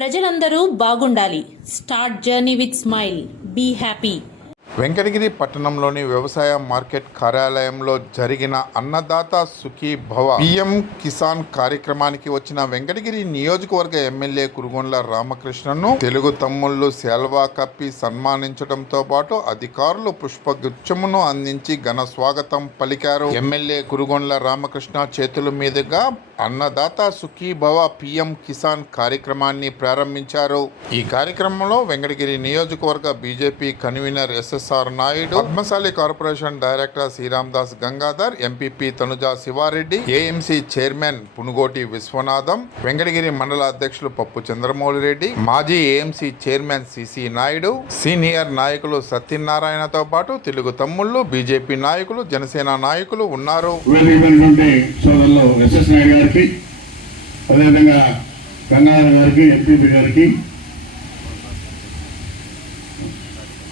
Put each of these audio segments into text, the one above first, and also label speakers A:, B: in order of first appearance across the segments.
A: ప్రజలందరూ బాగుండాలి. Start journey with smile. Be happy.
B: Venkatagiri పట్టణంలోని వ్యవసాయ మార్కెట్ కార్యాలయంలో జరిగిన అన్నదాత సుఖీ భవ పిఎం కిసాన్ కార్యక్రమానికి వచ్చిన వెంకటగిరి నియోజకవర్గ ఎమ్మెల్యే కురుగొండ్ల రామకృష్ణను తెలుగు తమ్ముళ్ళు సెల్వా కప్పి సన్మానించడంతో పాటు అధికారులు పుష్పగుచ్చమును అందించి ఘన స్వాగతం పలికారు. ఎమ్మెల్యే కురుగొండ్ల రామకృష్ణ చేతుల మీదుగా అన్నదాత సుఖీ భవ పిఎం కిసాన్ కార్యక్రమాన్ని ప్రారంభించారు. ఈ కార్యక్రమంలో వెంకటగిరి నియోజకవర్గ BJP convener SSR Naidu Padmashali corporation director Sriram Das Gangadhar MPP Tanuja Sivareddy AMC chairman Punugoti Viswanatham Venkatagiri మండల అధ్యక్షులు పప్పు చంద్రమౌళి రెడ్డి మాజీ AMC chairman CC Naidu senior నాయకులు సత్యనారాయణతో పాటు తెలుగు తమ్ముళ్ళు బీజేపీ నాయకులు జనసేన నాయకులు ఉన్నారు.
C: గారికి అదేవిధంగా గంగాధర్ గారికి ఎంపీపీ గారికి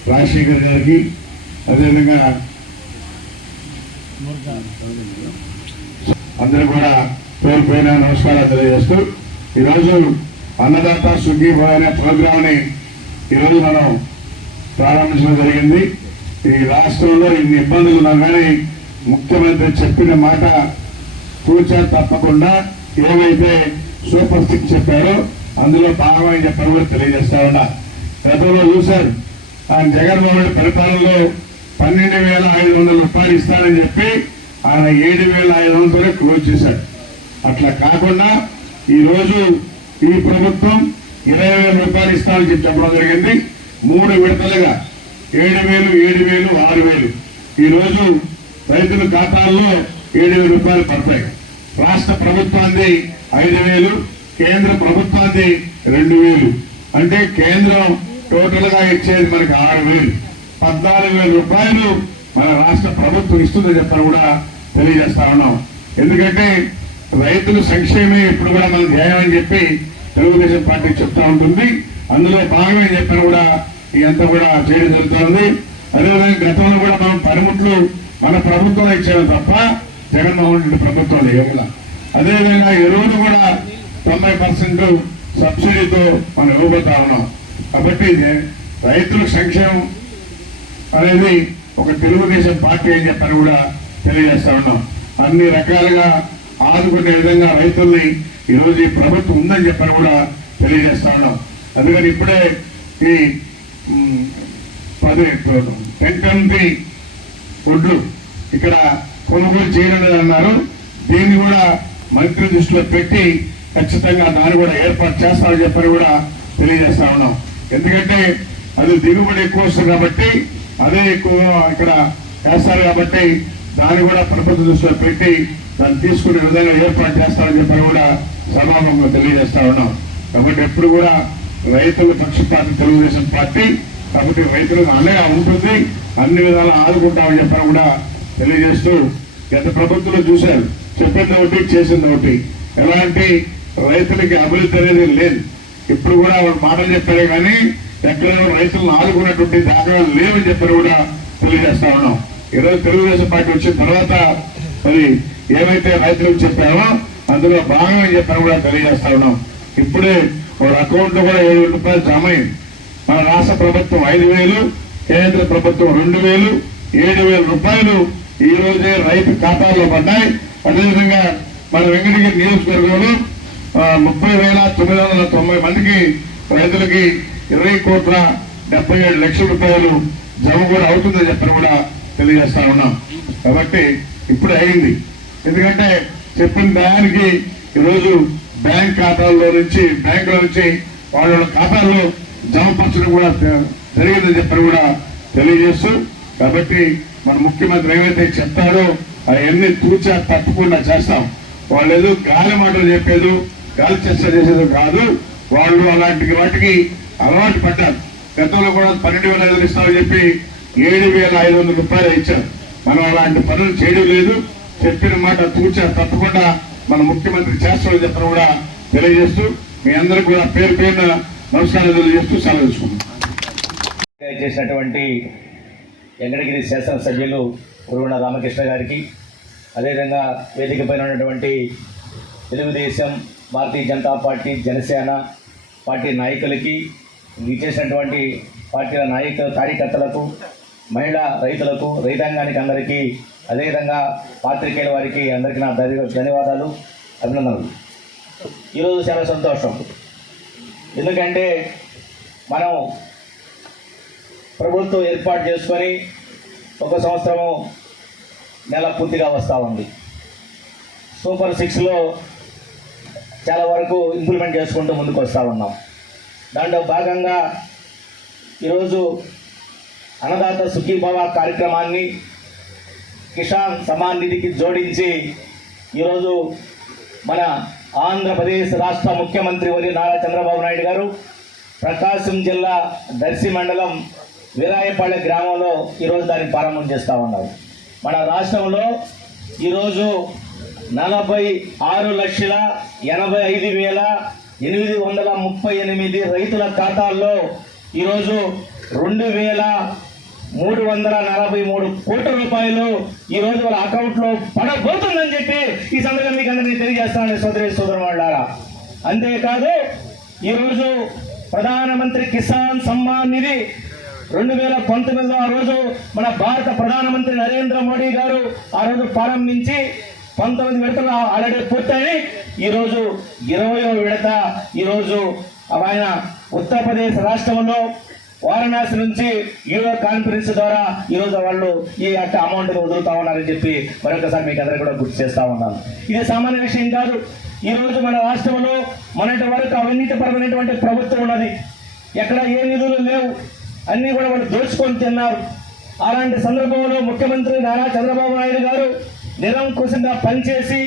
C: రాజశేఖర్ గారికి అదేవిధంగా అందరూ కూడా పేరు పైన నమస్కారాలు తెలియజేస్తూ ఈరోజు అన్నదాత సుఖీ అనే ప్రోగ్రామ్ని ఈరోజు మనం ప్రారంభించడం జరిగింది. ఈ రాష్ట్రంలో ఇన్ని ఇబ్బందులు ఉన్నా కానీ ముఖ్యమంత్రి చెప్పిన మాట తూచా తప్పకుండా ఏవైతే సూపర్ సిక్స్ చెప్పారో అందులో భాగమని చెప్పని కూడా తెలియజేస్తా ఉన్నా గతంలో చూశారు. ఆయన జగన్మోహన్ రెడ్డి పరిపాలనలో పన్నెండు వేల ఐదు వందల రూపాయలు ఇస్తానని చెప్పి ఆయన ఏడు వేల ఐదు వందలతోనే క్లోజ్ చేశారు. అట్లా కాకుండా ఈరోజు ఈ ప్రభుత్వం ఇరవై వేల రూపాయలు ఇస్తామని చెప్పి చెప్పడం జరిగింది. మూడు విడతలుగా ఏడు వేలు ఏడు వేలు ఆరు వేలు. ఈరోజు రైతుల ఖాతాల్లో ఏడు వేల రూపాయలు పడతాయి. రాష్ట్ర ప్రభుత్వాన్ని ఐదు వేలు కేంద్ర ప్రభుత్వాన్ని రెండు వేలు. అంటే కేంద్రం టోటల్గా ఇచ్చేది మనకి ఆరు వేలు. పద్నాలుగు వేల రూపాయలు మన రాష్ట్ర ప్రభుత్వం ఇస్తుందని చెప్పని కూడా తెలియజేస్తా ఉన్నాం. ఎందుకంటే రైతుల సంక్షేమే ఇప్పుడు కూడా మనం ధ్యేయం అని చెప్పి తెలుగుదేశం పార్టీ చెప్తా ఉంటుంది. అందులో భాగమే చెప్పని కూడా ఇదంతా కూడా చేయడం జరుగుతుంది. అదేవిధంగా గతంలో కూడా మనం పనిముట్లు మన ప్రభుత్వం ఇచ్చాము తప్ప జగన్మోహన్ రెడ్డి ప్రభుత్వం లేవులా అదేవిధంగా ఎరువులు కూడా తొంభై పర్సెంట్ సబ్సిడీతో మనం ఇవ్వబోతా ఉన్నాం. కాబట్టి రైతుల సంక్షేమం అనేది ఒక తెలుగుదేశం పార్టీ అని చెప్పని కూడా తెలియజేస్తా ఉన్నాం. అన్ని రకాలుగా ఆదుకునే విధంగా రైతుల్ని ఈరోజు ఈ ప్రభుత్వం ఉందని చెప్పని కూడా తెలియజేస్తా ఉన్నాం. అందుకని ఇప్పుడే ఈ పది టెంకంతి ఒడ్లు ఇక్కడ కొనుగోలు చేయడం అన్నారు దీన్ని కూడా మంత్రి దృష్టిలో పెట్టి ఖచ్చితంగా దాన్ని కూడా ఏర్పాటు చేస్తామని చెప్పని కూడా తెలియజేస్తా ఉన్నాం. ఎందుకంటే అది దిగుబడి ఎక్కువ వస్తుంది కాబట్టి అదే ఎక్కువ ఇక్కడ చేస్తారు కాబట్టి దాన్ని కూడా ప్రభుత్వ దృష్టిలో పెట్టి దాన్ని తీసుకునే విధంగా ఏర్పాటు చేస్తామని చెప్పని కూడా సమానంగా తెలియజేస్తా ఉన్నాం. కాబట్టి ఎప్పుడు కూడా రైతుల పక్షపాతం తెలుగుదేశం పార్టీ కాబట్టి రైతులకు అండగా ఉంటుంది అన్ని విధాలు ఆదుకుంటామని చెప్పని కూడా తెలియజేస్తూ గత ప్రభుత్వంలో చూశారు. చెప్పింది ఒకటి చేసింది ఒకటి ఎలాంటి రైతులకి అభివృద్ధి అనేది లేదు. ఇప్పుడు కూడా వాళ్ళు మాటలు చెప్పారే కానీ ఎక్కడ రైతులను ఆదుకున్నటువంటి దాఖలాలు లేవని చెప్పారు కూడా తెలియజేస్తా ఉన్నాం. ఈరోజు తెలుగుదేశం పార్టీ వచ్చిన తర్వాత మరి ఏమైతే రైతులకు చెప్పామో అందులో భాగం చెప్పారు కూడా తెలియజేస్తా ఉన్నాం. ఇప్పుడే వాళ్ళ అకౌంట్లో కూడా ఏడు వేల రూపాయలు జమ అయింది. మన రాష్ట్ర ప్రభుత్వం ఐదు వేలు కేంద్ర ప్రభుత్వం రెండు వేలు ఏడు వేల రూపాయలు ఈ రోజే రైతు ఖాతాల్లో పడ్డాయి. అదేవిధంగా మన వెంకటగిరి నియోజకవర్గంలో ముప్పై వేల తొమ్మిది వందల తొంభై మందికి రైతులకి ఇరవై కోట్ల డెబ్బై ఏడు లక్షల రూపాయలు జమ కూడా అవుతుందని చెప్పని కూడా తెలియజేస్తా ఉన్నాం. కాబట్టి ఇప్పుడే అయింది. ఎందుకంటే చెప్పిన టయానికి ఈరోజు బ్యాంక్ ఖాతాల్లో నుంచి బ్యాంకుల నుంచి వాళ్ళ ఖాతాల్లో జమపరచడం కూడా జరిగిందని చెప్పని కూడా తెలియజేస్తూ కాబట్టి మన ముఖ్యమంత్రి ఏవైతే చెప్తాడో అవన్నీ తూచా తప్పకుండా చేస్తాం. వాళ్ళు ఏదో గాలి మాటలు చెప్పేదు గాలి చర్చ చేసేది కాదు. వాళ్ళు అలాంటి వాటికి అలవాటు పడ్డారు. గతంలో కూడా పన్నెండు వేల ఐదు ఇస్తామని చెప్పి ఏడు వేల ఐదు వందల రూపాయలు ఇచ్చారు. మనం అలాంటి పనులు చేయడం లేదు. చెప్పిన మాట తూచా తప్పకుండా మన ముఖ్యమంత్రి చేస్తామని చెప్పిన కూడా తెలియజేస్తూ మీ అందరికి కూడా పేరు పేరున నమస్కారాలు తెలియజేస్తూ సెలవు తీసుకున్నాం
D: చేసినటువంటి వెంకటగిరి శాసనసభ్యులు కురువణ రామకృష్ణ గారికి అదేవిధంగా వేదిక పైన ఉన్నటువంటి తెలుగుదేశం భారతీయ జనతా పార్టీ జనసేన పార్టీ నాయకులకి విచ్చేసినటువంటి పార్టీల నాయక కార్యకర్తలకు మహిళా రైతులకు రైతాంగానికి అందరికీ అదేవిధంగా పాత్రికేయుల వారికి అందరికీ నా ధన్యవాదాలు అభినందనలు. ఈరోజు చాలా సంతోషం. ఎందుకంటే మనం ప్రభుత్వం ఏర్పాటు చేసుకొని ఒక సంవత్సరము నెల పూర్తిగా వస్తూ ఉంది. సూపర్ సిక్స్లో చాలా వరకు ఇంప్లిమెంట్ చేసుకుంటూ ముందుకు వస్తూ ఉన్నాం. దాంట్లో భాగంగా ఈరోజు అన్నదాత సుఖీభవ కార్యక్రమాన్ని కిసాన్ సమాన్ నిధికి జోడించి ఈరోజు మన ఆంధ్రప్రదేశ్ రాష్ట్ర ముఖ్యమంత్రి వరి నారా చంద్రబాబు నాయుడు గారు ప్రకాశం జిల్లా దర్శి మండలం వీరాయపల్లె గ్రామంలో ఈరోజు దాన్ని ప్రారంభం చేస్తూ ఉన్నారు. మన రాష్ట్రంలో ఈరోజు నలభై ఆరు లక్షల ఎనభై ఐదు వేల ఎనిమిది వందల ముప్పై ఎనిమిది రైతుల ఖాతాల్లో ఈరోజు రెండు వేల మూడు వందల నలభై మూడు కోట్ల రూపాయలు ఈ రోజు వాళ్ళ అకౌంట్లో పడబోతుందని చెప్పి ఈ సందర్భంగా మీకు అందరినీ తెలియజేస్తానని సోదరి సోదరు వాళ్ళారా అంతేకాదు ఈరోజు ప్రధానమంత్రి కిసాన్ సమ్మాన్ నిధి రెండు వేల పంతొమ్మిదిలో ఆ రోజు మన భారత ప్రధానమంత్రి నరేంద్ర మోడీ గారు ఆ రోజు ప్రారంభించి పంతొమ్మిది విడతలు ఆల్రెడీ పూర్తయి. ఈరోజు ఇరవయో విడత. ఈరోజు ఆయన ఉత్తరప్రదేశ్ రాష్ట్రంలో వారణాసి నుంచి యూరో కాన్ఫరెన్స్ ద్వారా ఈరోజు వాళ్ళు ఈ యొక్క అమౌంట్ వదులుతా ఉన్నారని చెప్పి మరొకసారి మీకు అందరూ కూడా గుర్తు చేస్తా ఉన్నాను. ఇది సామాన్య విషయం కాదు. ఈరోజు మన రాష్ట్రంలో మొన్నటి వరకు అవినీతిపరమైనటువంటి ప్రభుత్వం ఉన్నది. ఎక్కడ ఏ నిధులు లేవు. అన్నీ కూడా వాళ్ళు దోచుకొని తిన్నారు. అలాంటి సందర్భంలో ముఖ్యమంత్రి నారా చంద్రబాబు నాయుడు గారు నిరంకుశంగా పనిచేసి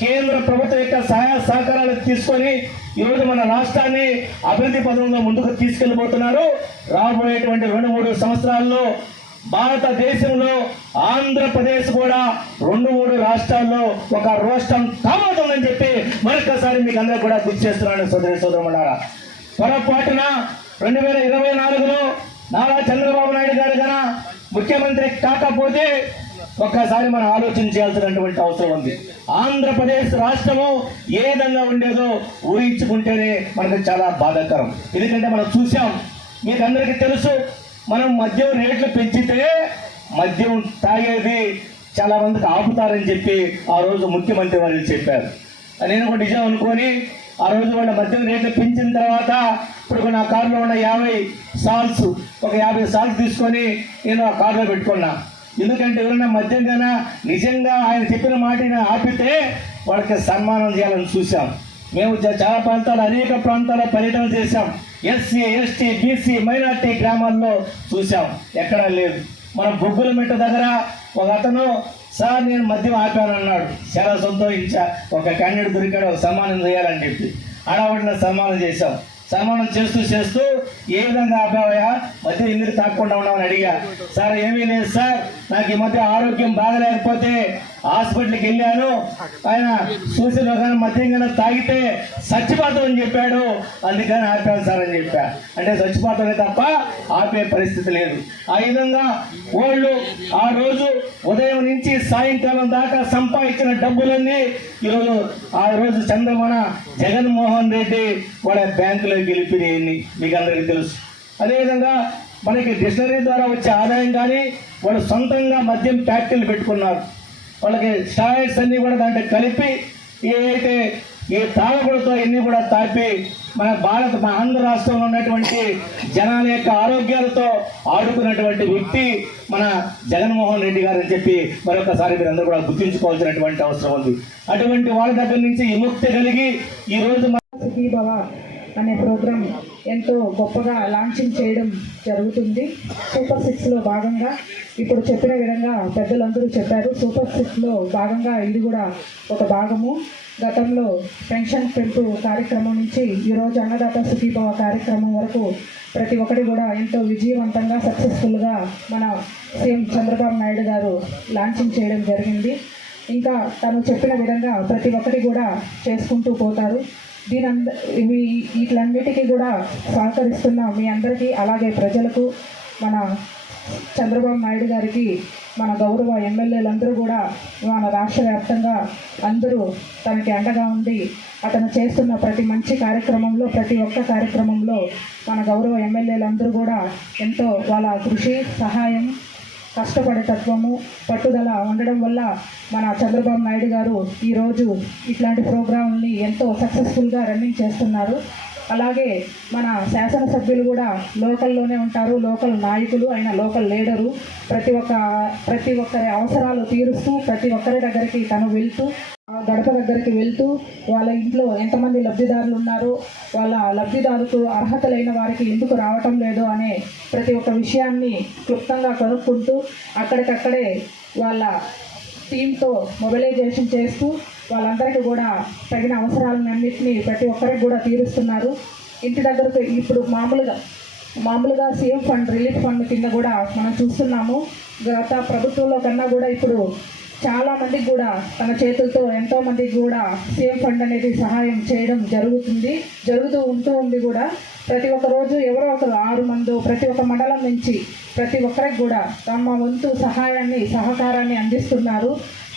D: కేంద్ర ప్రభుత్వం యొక్క సహాయ సహకారాలు తీసుకొని ఈరోజు మన రాష్ట్రాన్ని అభివృద్ధి పదంలో ముందుకు తీసుకెళ్ళిపోతున్నారు రాబోయేటువంటి రెండు మూడు సంవత్సరాల్లో భారతదేశంలో ఆంధ్రప్రదేశ్ కూడా రెండు మూడు రాష్ట్రాల్లో ఒక రాష్ట్రం అని చెప్పి మరొకసారి మీకు అందరూ కూడా గుర్తు చేస్తున్నాను సోదరి సోదరులారా పొరపాటున రెండు వేల ఇరవై నాలుగులో నారా చంద్రబాబు నాయుడు గారు గన ముఖ్యమంత్రి కాకపోతే ఒక్కసారి మనం ఆలోచన చేయాల్సినటువంటి అవసరం ఉంది. ఆంధ్రప్రదేశ్ రాష్ట్రము ఏ విధంగా ఉండేదో ఊహించుకుంటేనే మనకు చాలా బాధాకరం. ఎందుకంటే మనం చూసాం మీకు అందరికీ తెలుసు మనం మద్యం రేట్లు పెంచితే మద్యం తాగేది చాలా మందికి ఆపుతారని చెప్పి ఆ రోజు ముఖ్యమంత్రి వాళ్ళు చెప్పారు. నేను ఒక నిజం అనుకొని ఆ రోజు వాళ్ళ మద్యం రేట్లు పెంచిన తర్వాత ఇప్పుడు నా కారులో ఉన్న యాభై సాల్స్ ఒక యాభై సాల్స్ తీసుకొని నేను ఆ కారులో పెట్టుకున్నా. ఎందుకంటే ఎవరైనా మద్యం కన్నా నిజంగా ఆయన చెప్పిన మాటని ఆపితే వాళ్ళకి సన్మానం చేయాలని చూసాం మేము చాలా ప్రాంతాలు అనేక ప్రాంతాల్లో పర్యటన చేశాం. ఎస్సీ ఎస్టీ బీసీ మైనార్టీ గ్రామాల్లో చూసాం ఎక్కడా లేదు. మన బొగ్గుల మెట్ట దగ్గర ఒక అతను సార్ నేను మద్యం ఆపాను అన్నాడు. చాలా సంతోషించా. ఒక క్యాండిడేట్ దొరికాడు ఒక సన్మానం చేయాలని చెప్పి ఆడవాడిని సన్మానం చేశాం. సన్మానం చేస్తూ చేస్తూ ఏ విధంగా ఆపావయ్యా? మధ్య ఇందుకు తాకుండా ఉన్నామని అడిగా. సార్ ఏమీ లేదు సార్. నాకు ఈ మధ్య ఆరోగ్యం బాగలేకపోతే హాస్పిటల్కి వెళ్ళాను ఆయన చూసిన కానీ మద్యం కన్నా తాగితే చచ్చిపోతాం అని చెప్పాడు. అందుకని ఆపాను సార్ అని చెప్పా. అంటే చచ్చిపోతామే తప్ప ఆపే పరిస్థితి లేదు. ఆ విధంగా వాళ్ళు ఆ రోజు ఉదయం నుంచి సాయంకాలం దాకా సంపాదించిన డబ్బులన్నీ ఈరోజు ఆ రోజు చంద్రమణ జగన్మోహన్ రెడ్డి వాళ్ళ బ్యాంకులో గెలిపినాయని మీకు అందరికీ తెలుసు. అదేవిధంగా మనకి డిక్షనరీ ద్వారా వచ్చే ఆదాయం కానీ వాళ్ళు సొంతంగా మద్యం ఫ్యాక్టరీలు పెట్టుకున్నారు. వాళ్ళకి స్టాయిడ్స్ అన్నీ కూడా దాంట్లో కలిపి ఏవైతే ఈ తాగకూడతో ఇన్ని కూడా తాపి మన భారత మన ఆంధ్ర రాష్ట్రంలో ఉన్నటువంటి జనాల యొక్క ఆరోగ్యాలతో ఆడుకున్నటువంటి వ్యక్తి మన జగన్మోహన్ రెడ్డి గారు అని చెప్పి మరొకసారి మీరందరూ కూడా గుర్తుంచుకోవాల్సినటువంటి అవసరం ఉంది. అటువంటి వాళ్ళ దగ్గర నుంచి విముక్తి కలిగి ఈరోజు మన
E: భవ అనే ప్రోగ్రాం ఎంతో గొప్పగా లాంచింగ్ చేయడం జరుగుతుంది. సూపర్ సిక్స్లో భాగంగా ఇప్పుడు చెప్పిన విధంగా పెద్దలందరూ చెప్పారు. సూపర్ సిక్స్లో భాగంగా ఇది కూడా ఒక భాగము. గతంలో పెన్షన్ పెంపు కార్యక్రమం నుంచి ఈరోజు అన్నదాత సుఖీభవ కార్యక్రమం వరకు ప్రతి ఒక్కటి కూడా ఎంతో విజయవంతంగా సక్సెస్ఫుల్గా మన సీఎం చంద్రబాబు నాయుడు గారు లాంచింగ్ చేయడం జరిగింది. ఇంకా తను చెప్పిన విధంగా ప్రతి ఒక్కటి కూడా చేసుకుంటూ పోతారు. దీని అంద ఇవి వీటిలన్నిటికీ కూడా సహకరిస్తున్న మీ అందరికీ అలాగే ప్రజలకు మన చంద్రబాబు నాయుడు గారికి మన గౌరవ ఎమ్మెల్యేలందరూ కూడా మన రాష్ట్ర వ్యాప్తంగా అందరూ తనకి అండగా ఉండి అతను చేస్తున్న ప్రతి మంచి కార్యక్రమంలో ప్రతి ఒక్క కార్యక్రమంలో మన గౌరవ ఎమ్మెల్యేలందరూ కూడా ఎంతో వాళ్ళ కృషి సహాయం కష్టపడే తత్వము పట్టుదల ఉండడం వల్ల మన చంద్రబాబు నాయుడు గారు ఈరోజు ఇట్లాంటి ప్రోగ్రాంని ఎంతో సక్సెస్ఫుల్గా రన్నింగ్ చేస్తున్నారు. అలాగే మన శాసనసభ్యులు కూడా లోకల్లోనే ఉంటారు లోకల్ నాయకులు అయిన లోకల్ లీడరు. ప్రతి ఒక్క ప్రతి ఒక్కరి అవసరాలు తీరుస్తూ ప్రతి ఒక్కరి దగ్గరికి తను వెళ్తూ ఆ గడప దగ్గరికి వెళ్తూ వాళ్ళ ఇంట్లో ఎంతమంది లబ్ధిదారులు ఉన్నారో వాళ్ళ లబ్ధిదారుకు అర్హతలైన వారికి ఎందుకు రావటం లేదు అనే ప్రతి ఒక్క విషయాన్ని క్లుప్తంగా కనుక్కుంటూ అక్కడికక్కడే వాళ్ళ టీంతో మొబిలైజేషన్ చేస్తూ వాళ్ళందరికీ కూడా తగిన అవసరాలన్నింటినీ ప్రతి ఒక్కరికి కూడా తీరుస్తున్నారు. ఇంటి దగ్గరకు ఇప్పుడు మామూలుగా మామూలుగా సీఎం ఫండ్ రిలీఫ్ ఫండ్ కింద కూడా మనం చూస్తున్నాము. గత ప్రభుత్వంలో కన్నా కూడా ఇప్పుడు చాలా మందికి కూడా తన చేతులతో ఎంతో మందికి కూడా సీఎం ఫండ్ అనేది సహాయం చేయడం జరుగుతుంది జరుగుతూ ఉంటూ ఉంది కూడా. ప్రతి ఒక్క రోజు ఎవరో ఒకరు ఆరు మంది ప్రతి ఒక్క మండలం నుంచి ప్రతి ఒక్కరికి కూడా తమ వంతు సహాయాన్ని సహకారాన్ని అందిస్తున్నారు.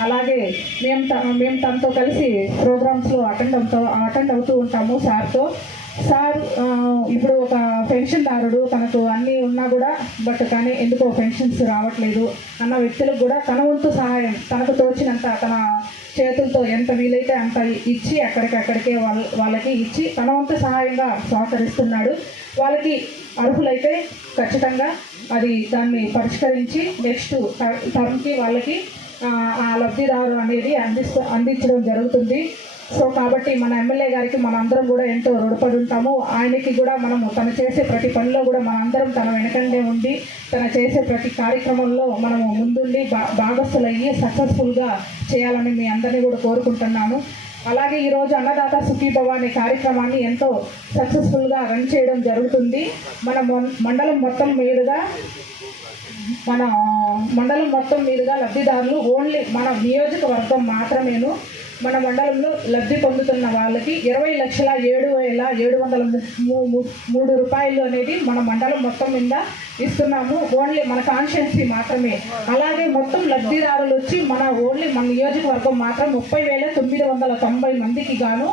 E: అలాగే మేము త మేము తనతో కలిసి ప్రోగ్రామ్స్లో అటెండ్ అవుతా అటెండ్ అవుతూ ఉంటాము సార్తో. సార్ ఇప్పుడు ఒక పెన్షన్దారుడు తనకు అన్నీ ఉన్నా కూడా బట్ కానీ ఎందుకో పెన్షన్స్ రావట్లేదు అన్న వ్యక్తులకు కూడా తన వంతు సహాయం తనకు తోచినంత తన చేతులతో ఎంత వీలైతే అంత ఇచ్చి అక్కడికి అక్కడికే వాళ్ళ వాళ్ళకి ఇచ్చి తన వంతు సహాయంగా సహకరిస్తున్నాడు. వాళ్ళకి అర్హులైతే ఖచ్చితంగా అది దాన్ని పరిష్కరించి నెక్స్ట్ టర్మ్కి వాళ్ళకి ఆ, లబ్ధిదారు అనేది అందిస్తూ అందించడం జరుగుతుంది. సో కాబట్టి మన ఎమ్మెల్యే గారికి మన అందరం కూడా ఎంతో రుణపడి ఉంటాము. ఆయనకి కూడా మనము తను చేసే ప్రతి పనిలో కూడా మనందరం తన వెనకండే ఉండి తన చేసే ప్రతి కార్యక్రమంలో మనము ముందుండి బా భాగస్థులయ్యి సక్సెస్ఫుల్గా చేయాలని మీ అందరినీ కూడా కోరుకుంటున్నాను. అలాగే ఈరోజు అన్నదాత సుఖీభవ అనే కార్యక్రమాన్ని ఎంతో సక్సెస్ఫుల్గా రన్ చేయడం జరుగుతుంది. మన మండలం మొత్తం మీదుగా మన మండలం మొత్తం మీదుగా లబ్ధిదారులు ఓన్లీ మన నియోజకవర్గం మాత్రమేను. మన మండలంలో లబ్ధి పొందుతున్న వాళ్ళకి ఇరవై లక్షల ఏడు వేల ఏడు వందల మూడు రూపాయలు అనేది మన మండలం మొత్తం మీద ఇస్తున్నాము. ఓన్లీ మన కాన్షియన్సీ మాత్రమే. అలాగే మొత్తం లబ్ధిదారులు వచ్చి మన ఓన్లీ మన నియోజకవర్గం మాత్రం ముప్పై వేల తొమ్మిది వందల తొంభై మందికి గాను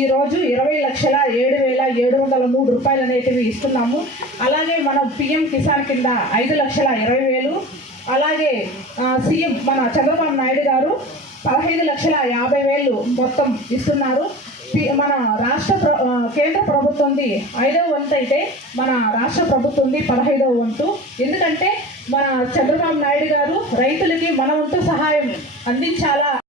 E: ఈరోజు ఇరవై లక్షల ఏడు వేల ఏడు వందల మూడు రూపాయలు అనేటివి ఇస్తున్నాము. అలాగే మనం పిఎం కిసాన్ కింద ఐదు లక్షల ఇరవై వేలు. అలాగే సీఎం మన చంద్రబాబు నాయుడు గారు పదహైదు లక్షల యాభై వేలు మొత్తం ఇస్తున్నారు. మన రాష్ట్ర కేంద్ర ప్రభుత్వంది ఐదవ వంతు అయితే మన రాష్ట్ర ప్రభుత్వంది పదహైదవ వంతు. ఎందుకంటే మన చంద్రబాబు నాయుడు గారు రైతులకి మన వంతు సహాయం అందించాలా?